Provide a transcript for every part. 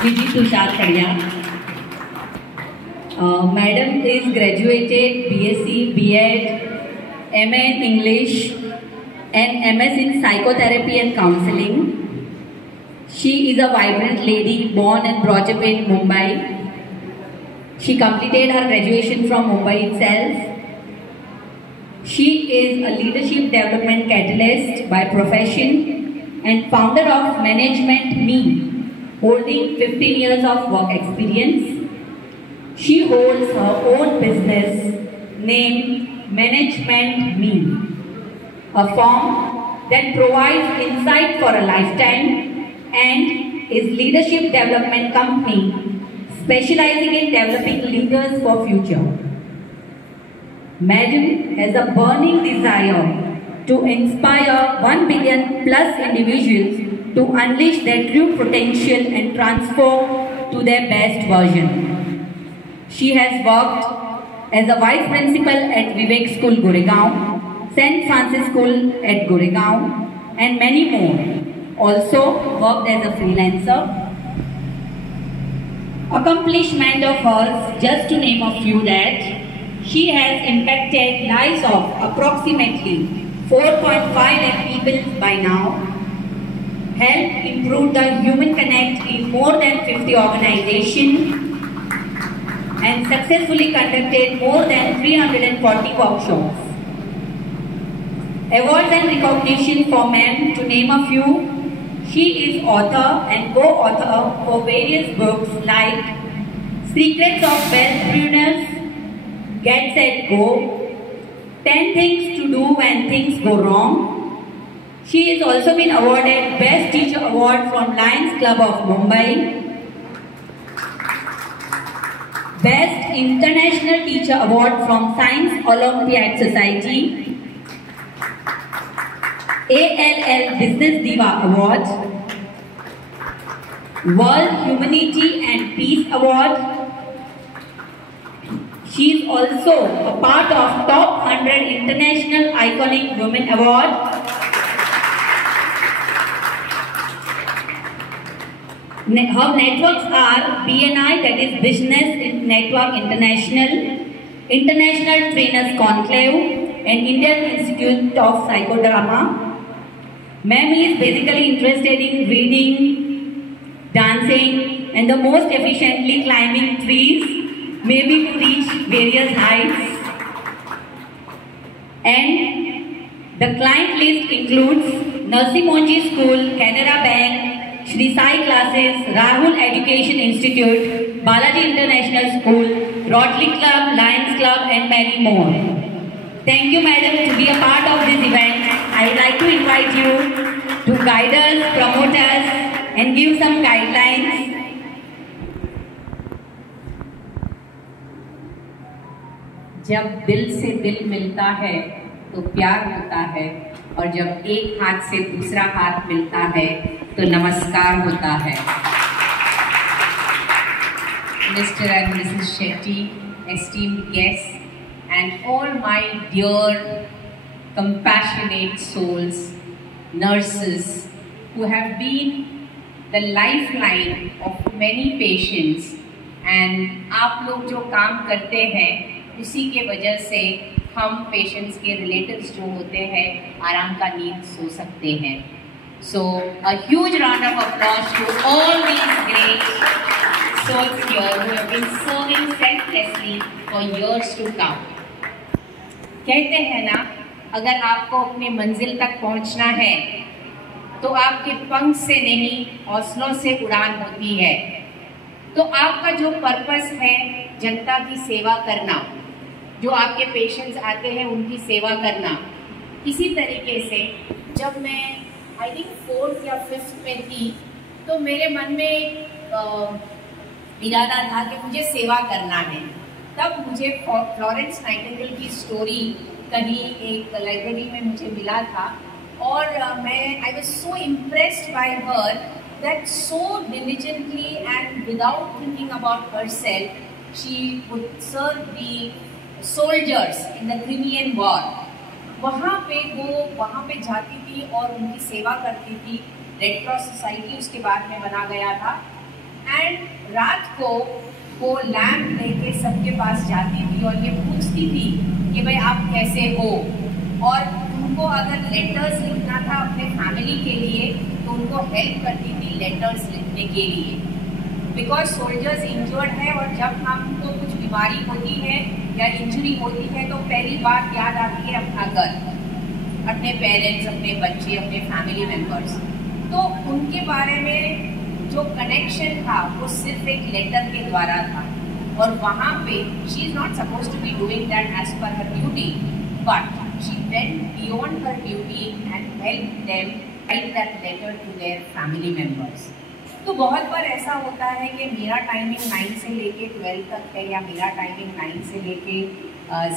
Vijay Tushar Khadiya. Madam is graduated BSc, B.Ed, MA in English and MS in Psychotherapy and Counseling. She is a vibrant lady born and brought up in Mumbai. She completed her graduation from Mumbai itself. She is a leadership development catalyst by profession and founder of Management Me, holding 15 years of work experience. She holds her own business named Management Me, a firm that provides insight for a lifetime and is leadership development company specializing in developing leaders for future. Madam has a burning desire to inspire 1 billion plus individuals to unleash their true potential and transform to their best version. She has worked as a Vice Principal at Vivek School, Goregaon, St. Francis School at Goregaon, and many more. Also worked as a freelancer. Accomplishment of hers, just to name a few, that she has impacted lives of approximately 4.5 lakh people by now, helped improve the human connect in more than 50 organizations, and successfully conducted more than 340 workshops. Awards and recognition for ma'am, to name a few. She is author and co-author for various books like Secrets of Wealthpreneurs, Get Set Go, 10 Things to Do When Things Go Wrong. She has also been awarded Best Teacher Award from Lions Club of Mumbai, Best International Teacher Award from Science Olympiad Society, ALL Business Diva Award, World Humanity and Peace Award. She is also a part of Top 100 International Iconic Women Award. Her networks are BNI, that is Business Network International, International Trainers Conclave, and Indian Institute of Psychodrama. Ma'am is basically interested in reading, dancing, and the most efficiently climbing trees, maybe to reach various heights. And the client list includes Narsi Monji School, Canara Bank, Shri Sai Classes, Rahul Education Institute, Balaji International School, Rotary Club, Lions Club, and many more. Thank you, madam, to be a part of this event. I would like to invite you to guide us, promote us, and give some guidelines. जब दिल से दिल मिलता है तो प्यार होता है, और जब एक हाथ से दूसरा हाथ मिलता है तो नमस्कार होता है. Mr. and Mrs. Shetty, esteemed guests, and all my dear, compassionate souls, nurses, who have been the lifeline of many patients, and आप लोग जो काम करते हैं उसी के वजह से हम पेशेंट्स के रिलेटिव्स जो होते हैं आराम का नींद सो सकते हैं. So a huge round of applause to all these great souls here who have been serving selflessly for years to come. कहते हैं ना, अगर आपको अपनी मंजिल तक पहुंचना है तो आपके पंख से नहीं हौसलों से उड़ान होती है. तो आपका जो पर्पस है जनता की सेवा करना, जो आपके पेशेंट्स आते हैं उनकी सेवा करना. इसी तरीके से जब मैं आई थिंक 4th या 5th में थी तो मेरे मन में एक इरादा था कि मुझे सेवा करना है. तब मुझे फ्लोरेंस नाइटिंगेल की स्टोरी कहीं एक लाइब्रेरी में मुझे मिला था, और मैं I was so impressed by her that so diligently and without thinking about herself she would serve the soldiers in the Crimean war. वहाँ पे जाती थी और उनकी सेवा करती थी. रेड क्रॉस सोसाइटी उसके बाद में बना गया था. एंड रात को वो लैम्प लेके सबके पास जाती थी और ये पूछती थी कि भाई आप कैसे हो, और उनको अगर लेटर्स लिखना था अपने फैमिली के लिए तो उनको हेल्प करती थी लेटर्स लिखने के लिए, बिकॉज सोल्जर्स इंजर्ड है और जब हमको कुछ बीमारी होती है या इंजरी होती है तो पहली बात याद आती है अपना घर, अपने पेरेंट्स, अपने बच्चे, अपने फैमिली मेम्बर्स। तो उनके बारे में जो कनेक्शन था वो सिर्फ एक लेटर के द्वारा था, और वहाँ पे she is not suppose to be doing that as per her duty, but she went beyond her duty and help them write that letter to their family members. तो बहुत बार ऐसा होता है कि मेरा टाइमिंग 9 से लेके 12 तक है, या मेरा टाइमिंग 9 से लेके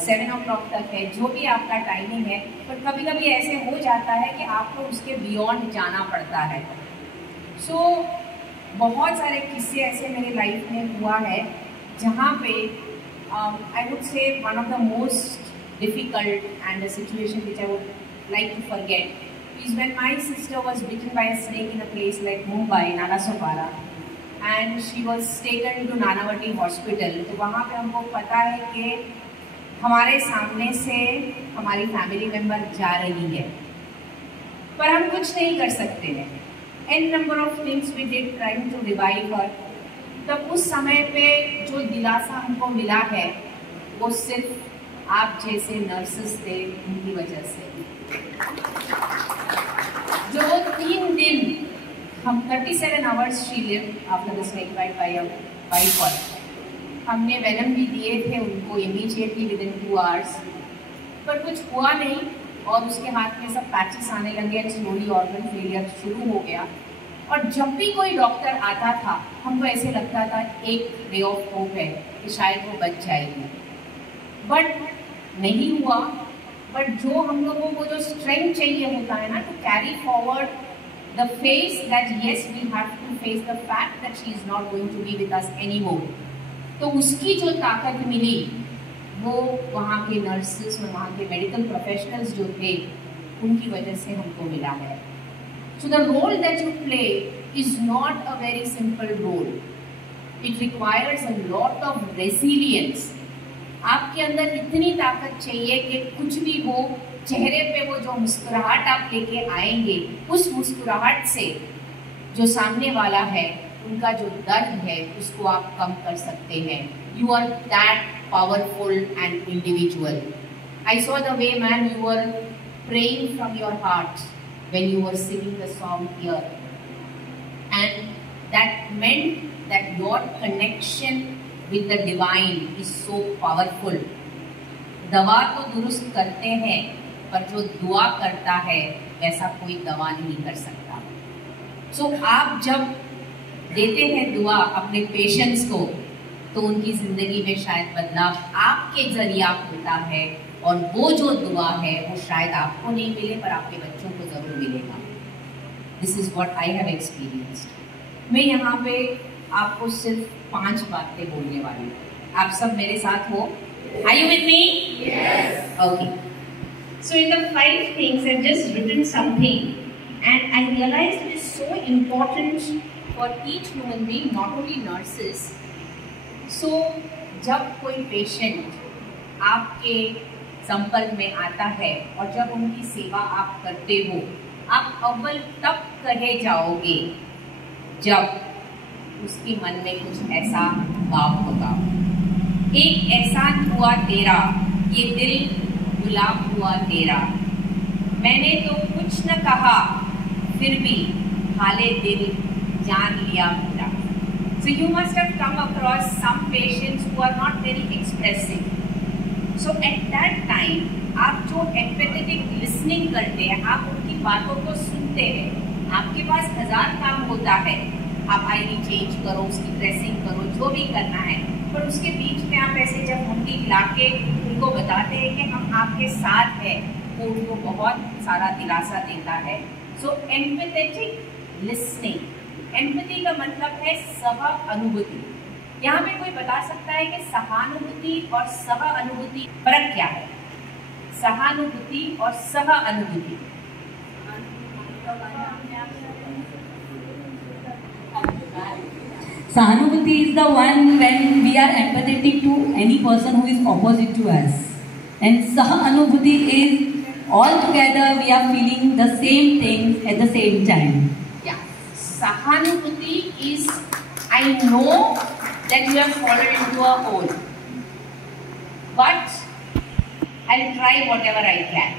7 o'clock तक है, जो भी आपका टाइमिंग है, पर कभी कभी ऐसे हो जाता है कि आपको उसके बियॉन्ड जाना पड़ता है। सो बहुत सारे किस्से ऐसे मेरे लाइफ में हुआ है जहाँ पे I would say one of the most difficult and the situation which I would like to forget is when my sister was bitten by a snake in a place like Mumbai, Nalasopara, and she was taken to Nanavati Hospital. तो वहाँ पे हमको पता है कि हमारे सामने से हमारी फैमिली मेम्बर जा रही है, पर हम कुछ नहीं कर सकते हैं। N number of things we did trying to revive her. तब उस समय पे जो दिलासा हमको मिला है वो सिर्फ आप जैसे नर्सेस थे, उनकी वजह से। जो 3 दिन हम 37 hours she lived after the snake bite by a viper. हमने वेनम भी दिए थे उनको इमीडिएटली विद इन 2 hours, पर कुछ हुआ नहीं और उसके हाथ में सब पैचेस आने लगे एंड स्लोली ऑर्गन फेलियर शुरू हो गया। और जब भी कोई डॉक्टर आता था हमको ऐसे लगता था एक रे ऑफ होप है कि शायद वो बच जाएगी, बट नहीं हुआ। बट जो हम लोगों को जो स्ट्रेंथ चाहिए होता है ना to carry forward the face that yes we have to face the fact that she is not going to be with us anymore, तो उसकी जो ताकत मिली वो वहाँ के नर्सेस और वहाँ के मेडिकल प्रोफेशनल्स जो थे उनकी वजह से हमको मिला है। So the role that you play is not a very simple role, it requires a lot of resilience. आपके अंदर इतनी ताकत चाहिए कि कुछ भी हो, चेहरे पे वो जो मुस्कुराहट आप लेके आएंगे, उस मुस्कुराहट से जो सामने वाला है उनका जो दर्द है उसको आप कम कर सकते हैं। You are that powerful and individual. I saw the way, man, you were praying from your heart when you were singing the song here, and that meant that your connection with the divine is so powerful. दवा तो दुरुस्त करते हैं, पर जो दुआ करता है वैसा कोई दवा नहीं कर सकता। So आप जब देते हैं दुआ अपने पेशेंट्स को तो उनकी जिंदगी में शायद बदलाव आपके जरिया होता है, और वो जो दुआ है वो शायद आपको नहीं मिले पर आपके बच्चों को जरूर मिलेगा। This is what I have experienced. मैं यहाँ पे आपको सिर्फ 5 बातें बोलने वाली हूँ। आप सब मेरे साथ हो? Are you with me? Yes. Okay. So in the 5 things I've just written something and I realized it is so important for each human being, not only nurses. So, जब कोई पेशेंट आपके संपर्क में आता है और जब उनकी सेवा आप करते हो, आप अव्वल तब कहे जाओगे जब उसके मन में कुछ ऐसा भाव होगा, एक एहसान हुआ तेरा, ये दिल गुलाब हुआ तेरा, मैंने तो कुछ न कहा फिर भी हाले दिल जान लिया मेरा। So you must have come across some patients who are not very expressive. So at that time, आप जो empathetic listening करते हैं, आप उनकी बातों को सुनते हैं। आपके पास 1000 काम होता है, आप आईडी चेंज करो, उसकी ड्रेसिंग करो, जो भी करना है, पर उसके बीच में आप ऐसे जब मुट्ठी हिला के उनको बताते हैं कि हम आपके साथ हैं, वो उनको बहुत सारा दिलासा देता है। So empathetic listening, एम्पैथी का मतलब है सह अनुभूति। यहाँ पे कोई बता सकता है कि सहानुभूति और सह अनुभूति फर्क क्या है? सहानुभूति और सह अनुभूति, Sahanubhuti is the one when we are empathetic to any person who is opposite to us. And Sahanubhuti is all together we are feeling the same things at the same time. Yeah. Sahanubhuti is, I know that you have fallen into a hole, but I'll try whatever I can.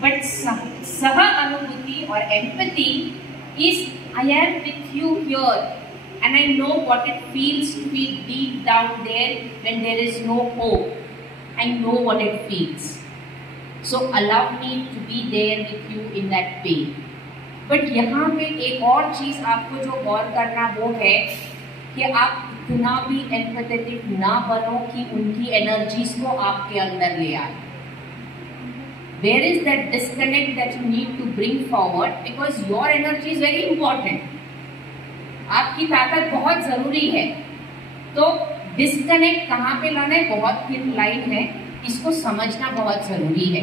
But Sahanubhuti or empathy is, I am with you here and I know what it feels to be deep down there when there is no hope. I know what it feels. So allow me to be there with you in that pain. But यहाँ पे एक और चीज़ आपको जो गौर करना वो है कि आप इतना भी एम्पैथेटिक ना बनो कि उनकी एनर्जीज को आपके अंदर ले आए. There is that disconnect that you need to bring forward because your energy is very important. आपकी ताकत बहुत ज़रूरी है. तो डिस्कनेक्ट कहाँ पे लाना है, बहुत थिन लाइन है, इसको समझना बहुत ज़रूरी है.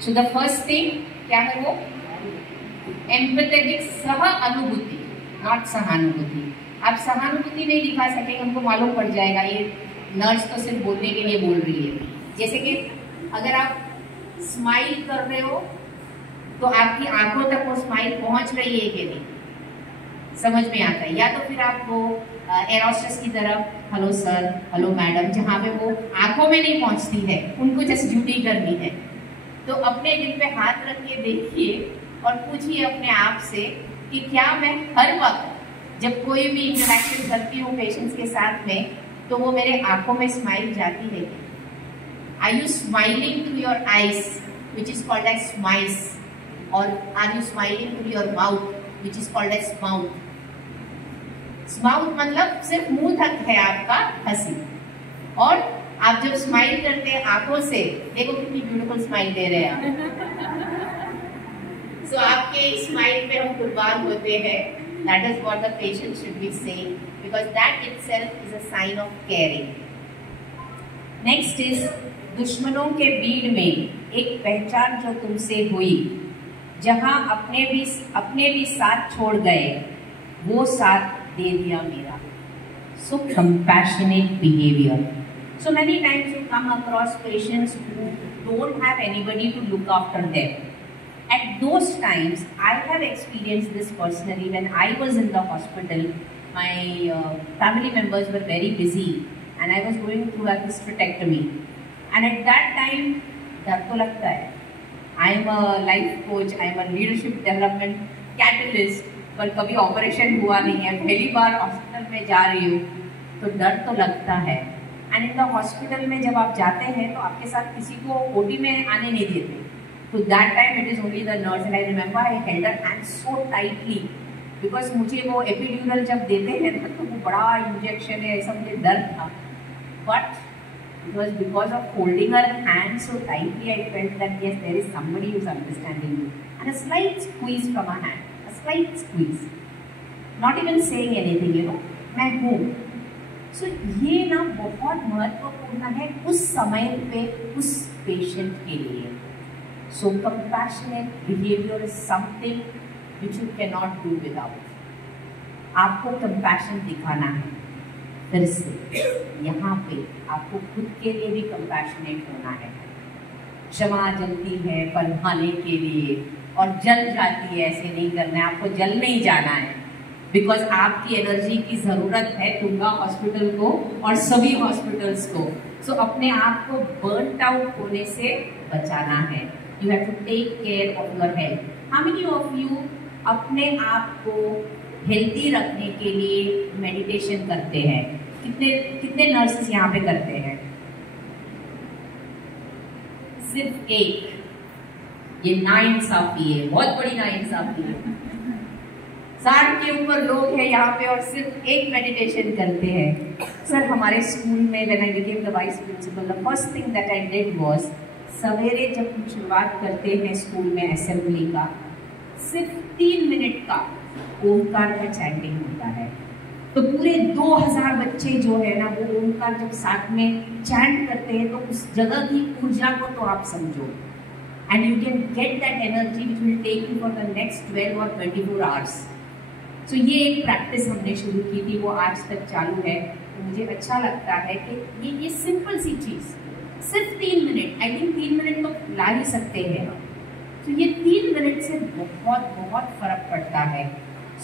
सो द फर्स्ट थिंग क्या है वो एम्पैथेटिक सहानुभूति, नॉट सहानुभूति. आप सहानुभूति नहीं दिखा सकेंगे, हमको मालूम पड़ जाएगा ये नर्स तो सिर्फ बोलने के लिए बोल रही है. जैसे कि अगर आप स्माइल कर रहे हो तो आपकी आंखों तक वो स्माइल पहुंच रही है कि नहीं, समझ में आता है. या तो फिर आप वो एयर होस्टेस की तरफ हेलो सर, हेलो मैडम, जहाँ पे वो आंखों में नहीं पहुंचती है, उनको जस्ट ड्यूटी करनी है. तो अपने दिल पे हाथ रख के देखिए और पूछिए अपने आप से कि क्या मैं हर वक्त जब कोई भी इंटरेक्शन करती हूँ पेशेंट्स के साथ में तो वो मेरे आंखों में स्माइल जाती है. Are you smiling through your eyes, which is called as smiles, or are you smiling through your mouth, which is called as mouth? Mouth मतलब सिर्फ मुंह तक है आपका हंसी, और आप जब स्माइल करते हैं आंखों से, देखो कितनी ब्यूटीफुल स्माइल दे रहे हैं आप. So आपके स्माइल पे हम कुर्बान होते हैं. That is what the patient should be saying because that itself is a sign of caring. Next is दुश्मनों के भीड़ में एक पहचान जो तुमसे हुई, जहां अपने भी साथ छोड़ गए, वो साथ दे दिया मेरा. So compassionate behavior. So many times you come across patients who don't have anybody to look after them. At those times, I have experienced this personally. When I was in the hospital, my family members were very busy and I was going through a hysterectomy. And at that time, डर तो लगता है. I am a life coach, I am a leadership development catalyst, पर कभी operation हुआ नहीं है, पहली बार हॉस्पिटल में जा रही हूँ, तो डर तो लगता है. एंड इन द हॉस्पिटल में जब आप जाते हैं तो आपके साथ किसी को ओटी में आने नहीं देते. तो that time it is only the nurse and I remember I held her hand so tightly because मुझे वो एपिड्यूरल जब देते हैं तो वो बड़ा इंजेक्शन है, ऐसा मुझे डर था. But it was because of holding her hand so tightly I felt that yes, there is somebody who is understanding you. And a slight squeeze from her hand, a slight squeeze, not even saying anything, you know, मैं हूँ. So ये ना बहुत महत्वपूर्ण है उस समय पे उस पेशेंट के लिए. So compassionate behavior is something which you cannot do without. आपको compassion दिखाना है. फिर से यहाँ पे आपको खुद के लिए भी कंपैशनेट होना है. क्षमा जलती है पलभाने के लिए और जल जाती है, ऐसे नहीं करना है. आपको जल नहीं जाना है बिकॉज आपकी एनर्जी की ज़रूरत है तुंगा हॉस्पिटल को और सभी हॉस्पिटल्स को. सो अपने आप को बर्न आउट होने से बचाना है. You have to take care of your health. How many of you अपने आप को हेल्दी रखने के लिए मेडिटेशन करते हैं? कितने नर्सेस यहाँ पे करते हैं? सिर्फ एक. ये नाइंसाफी है, बहुत बड़ी नाइंसाफी है. 60 के ऊपर लोग हैं यहाँ पे और सिर्फ एक मेडिटेशन करते हैं. सर हमारे स्कूल में when I became the vice principal the first thing that I did was सवेरे जब हम शुरुआत करते हैं स्कूल में असेंबली का, सिर्फ 3 मिनट का ओमकार का चैंटिंग होता है. तो पूरे 2000 बच्चे जो है ना वो ओमकार जब साथ में चैंट करते हैं तो उस जगह की ऊर्जा को तो आप समझो. And you can get that energy which will take you for the next 12 और 24 आवर्स. सो ये एक प्रैक्टिस हमने शुरू की थी, वो आज तक चालू है। तो मुझे अच्छा लगता है कि ये सिंपल सी चीज़, सिर्फ 3 मिनट, आई थिंक 3 मिनट तो ला ही सकते हैं। तो ये 3 मिनट से बहुत बहुत फर्क पड़ता है।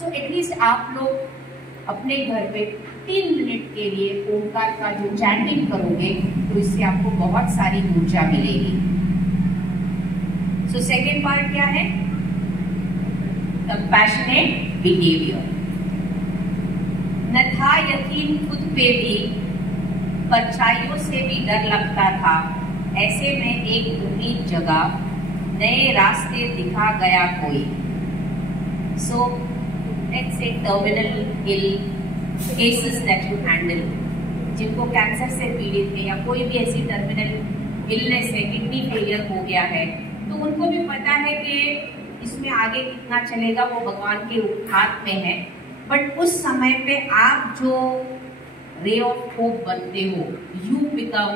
सो एटलीस्ट आप लोग अपने घर पे 3 मिनट के लिए ओंकार का जो चैंटिंग करोगे तो इससे आपको बहुत सारी ऊर्जा मिलेगी। सो सेकेंड पार्ट क्या है? Compassionate behaviour. न था यकीन खुद पे भी, परछाइयों से भी डर लगता था। ऐसे में एक उम्मीद जगा, नए रास्ते दिखा गया कोई। So let's say terminal ill cases that you handle, जिनको कैंसर से पीड़ित है या कोई भी ऐसी टर्मिनल इलनेस है, किडनी फेलियर हो गया है, तो उनको भी पता है कि इसमें आगे कितना चलेगा वो भगवान के हाथ में है। बट उस समय पे आप जो रे ऑफ होप बनते हो, you become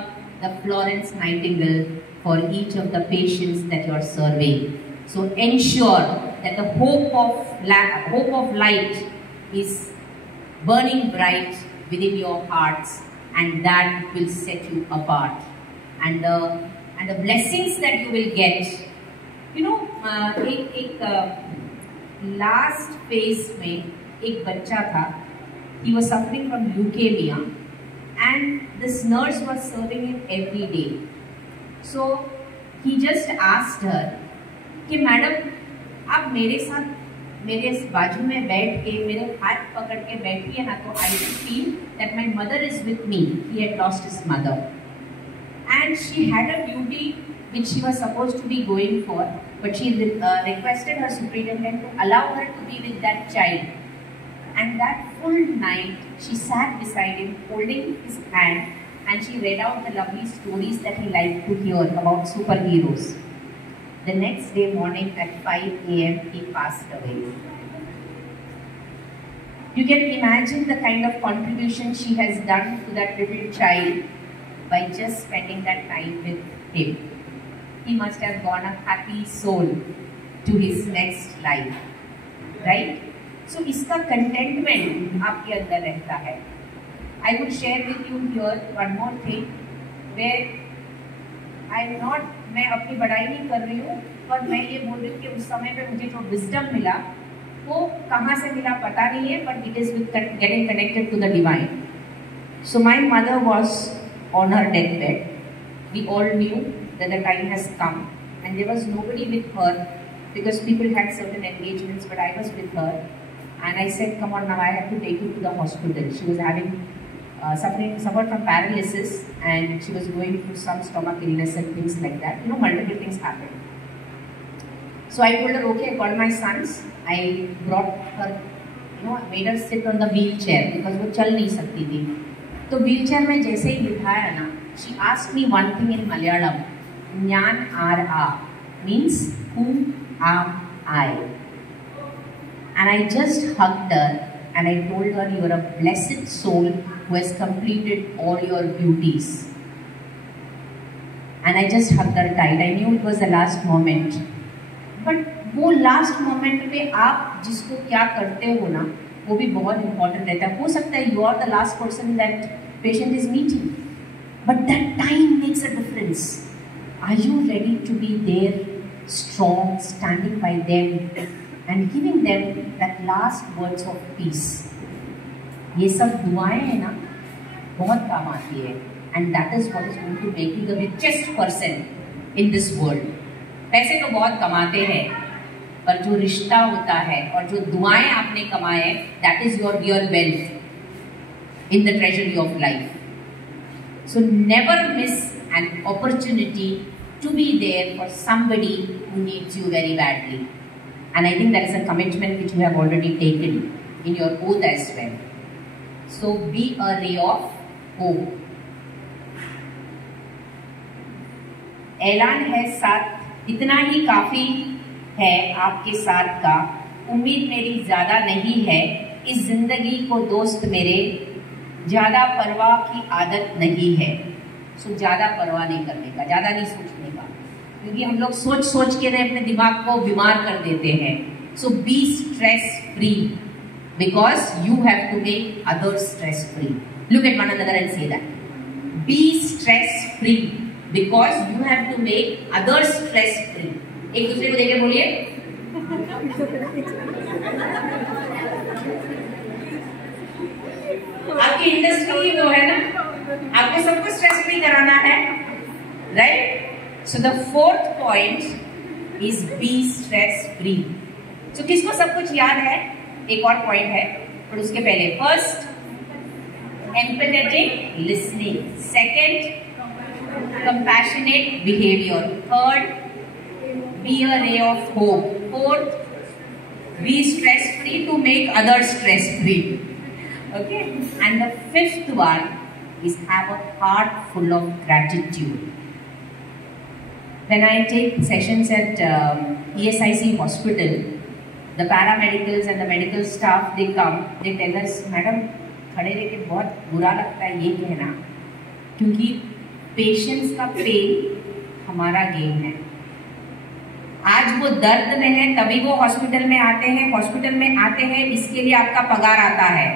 the Florence Nightingale for each of the patients that you are serving. So ensure that the hope of light is burning bright within your hearts, and that will set you apart. And the blessings that you will get, एक last phase में एक बच्चा था, he was suffering from leukemia and this nurse was serving him every day. So he just asked her कि madam आप मेरे साथ मेरे बाजू में बैठ के मेरे हाथ पकड़ के बैठिए ना, तो I feel that my mother is with me. He had lost his mother and she had a duty which she was supposed to be going for, but she requested her superintendent to allow her to be with that child. And that full night she sat beside him holding his hand and she read out the lovely stories that he liked to hear about superheroes. The next day morning at 5 a.m. he passed away. You can imagine the kind of contribution she has done to that little child by just spending that time with him. He must have gone a happy soul to his next life, right? So इसका contentment आपके अंदर रहता है. I would share with you here one more thing where मैं अपनी बड़ाई नहीं कर रही हूँ, पर मैं ये बोल रही हूँ कि उस समय पे मुझे जो wisdom मिला वो कहाँ से मिला पता नहीं है, but it is with getting connected to the divine. So my mother was on her deathbed. We all knew that the time has come and there was nobody with her because people had certain engagements, but I was with her and I said, come on now, I have to take you to the hospital. She was having suffered from paralysis and she was going through some stomach illness and things like that. You know, multiple things happened. So I told her, okay, I called my sons. I brought her, made her sit on the wheelchair because वो चल नहीं सकती थी. तो wheelchair में जैसे ही बिठाया ना, she asked me one thing in Malayalam. Nyan ar a means who am I? And I just hugged her and I told her, you are a blessed soul who has completed all your duties. And I just hugged her tight. I knew it was the last moment. But वो last moment पे आप जिसको क्या करते हो ना, वो भी बहुत important रहता है. हो सकता है you are the last person that patient is meeting, but that time makes a difference. Are you ready to be there, strong, standing by them and giving them that last words of peace? ये सब दुआएं हैं ना, बहुत काम आती है, and that is what is going to make you the richest person in this world. पैसे तो बहुत कमाते हैं, पर जो रिश्ता होता है और जो दुआएं आपने कमाए, that is your real wealth in the treasury of life. So never miss an opportunity to be there for somebody who needs you very badly. And I think that is a commitment which you have already taken in your oath as well. So be a ray of hope. ऐलान है साथ, इतना ही काफी है आपके साथ का, उम्मीद मेरी ज्यादा नहीं है, इस जिंदगी को दोस्त मेरे ज्यादा परवाह की आदत नहीं है. सो ज्यादा परवाह नहीं करने का, ज्यादा नहीं सोचने का, क्योंकि हम लोग सोच के अपने दिमाग को बीमार कर देते हैं. So be stress free because you have to make others stress free. Look at one another and say that. Be stress free because you have to make others stress free. एक दूसरे को देखे बोलिए. आपकी इंडस्ट्री वो है ना, आपको सबको स्ट्रेस फ्री कराना है, right? So the fourth point is be stress free. So किसको सब कुछ याद है? एक और पॉइंट है, पर उसके पहले first empathetic listening, second compassionate behavior, third be a ray of hope, fourth be stress free to make others stress free. Okay, and the fifth one is have a heart full of gratitude. When I take sessions at ESIC hospital, the paramedicals and the medical staff, they come, they tell us, madam, खड़े रह के बहुत बुरा लगता है ये कहना, क्योंकि पेशेंट्स का पेन हमारा गेम है. आज वो दर्द में है तभी वो हॉस्पिटल में आते हैं, हॉस्पिटल में आते हैं इसके लिए आपका पगार आता है.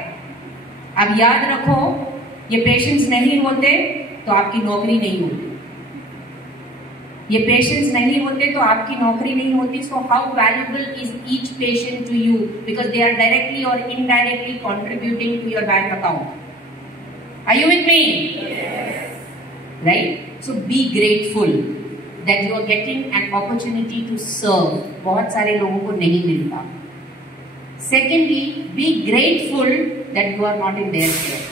अब याद रखो, ये पेशेंट्स नहीं होते तो आपकी नौकरी नहीं होती, ये पेशेंट्स नहीं होते तो आपकी नौकरी नहीं होती. So how valuable is each patient to you, because they are directly और indirectly contributing to your bank account. Are you with me? Right? So be grateful that you are getting an opportunity to serve. बहुत सारे लोगों को नहीं मिलता. Secondly, be grateful that you are not in their care.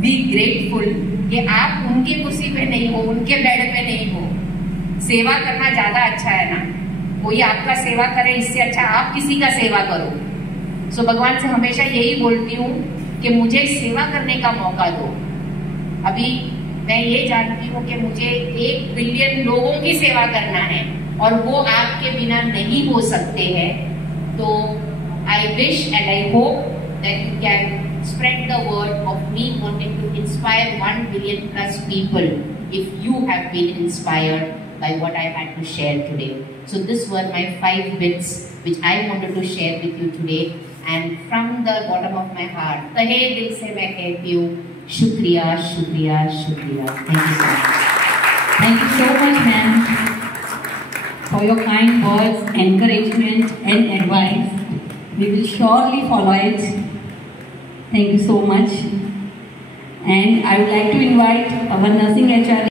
Be grateful कि आप उनकी कुर्सी पे नहीं हो, उनके बेड पे नहीं हो. सेवा करना ज्यादा अच्छा है ना, कोई आपका सेवा करे इससे अच्छा आप किसी का सेवा करो. सो भगवान से हमेशा यही बोलती हूँ कि मुझे सेवा करने का मौका दो. अभी मैं ये जानती हूँ कि मुझे 1 बिलियन लोगों की सेवा करना है और वो आपके बिना नहीं हो सकते हैं. तो I wish and I hope that you can spread the word of me wanting to inspire 1 billion plus people if you have been inspired by what I had to share today. So these were my 5 bits which I wanted to share with you today, and from the bottom of my heart, tahe dil se main कहती हूँ, शुक्रिया शुक्रिया शुक्रिया. Thank you so much. Thank you so much, ma'am, for your kind words, encouragement and advice. We will surely follow it. Thank you so much. And I would like to invite our nursing HR